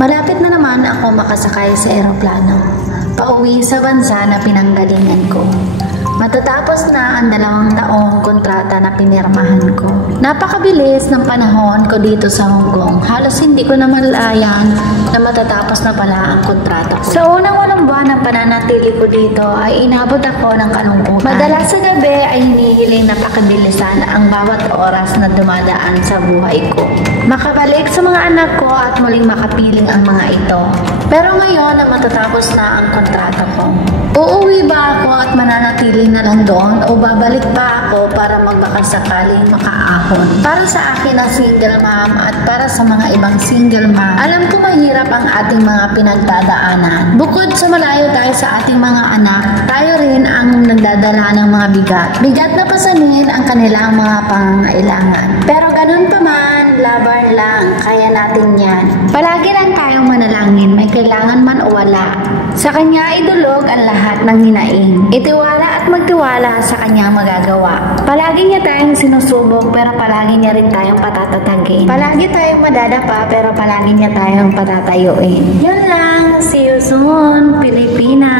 Malapit na naman ako makasakay sa eroplano, pauwi sa bansa na pinanggalingan ko. Matatapos na ang 2 taong kontrata na pinirmahan ko. Napakabilis ng panahon ko dito sa Hong Kong. Halos hindi ko na malayan na matatapos na pala ang kontrata ko. Sa unang 8 buwan ng pananatili ko dito ay inabot ako ng kalungkutan. Madalas sa gabi ay hinihiling na pakibilisan ang bawat oras na dumadaan sa buhay ko. Makabalik sa mga anak ko at muling makapiling ang mga ito. Pero ngayon na matatapos na ang kontrata ko, uuwi ba ako at mananatili na lang doon o babalik pa ako para magbakasakaling makaahon? Para sa akin na single mom at para sa mga ibang single mom, alam ko mahirap ang ating mga pinagdadaanan. Bukod sa malayo tayo sa ating mga anak, tayo rin ang nagdadala ng mga bigat. Bigat na pasanin ang kanilang mga pangangailangan. Pero ganun pa man, laban lang, kaya natin yan. Palagi lang tayong manalangin, may kailangan man o wala. Sa Kanya idulog ang lahat ng hinaing. Itiwala at magtiwala sa Kanyang magagawa. Palagi niya tayong sinusubok pero palagi niya rin tayong patatatagin. Palagi tayong madadapa pero palagi niya tayong patatayuin. Yun lang. See you soon, Pilipinas!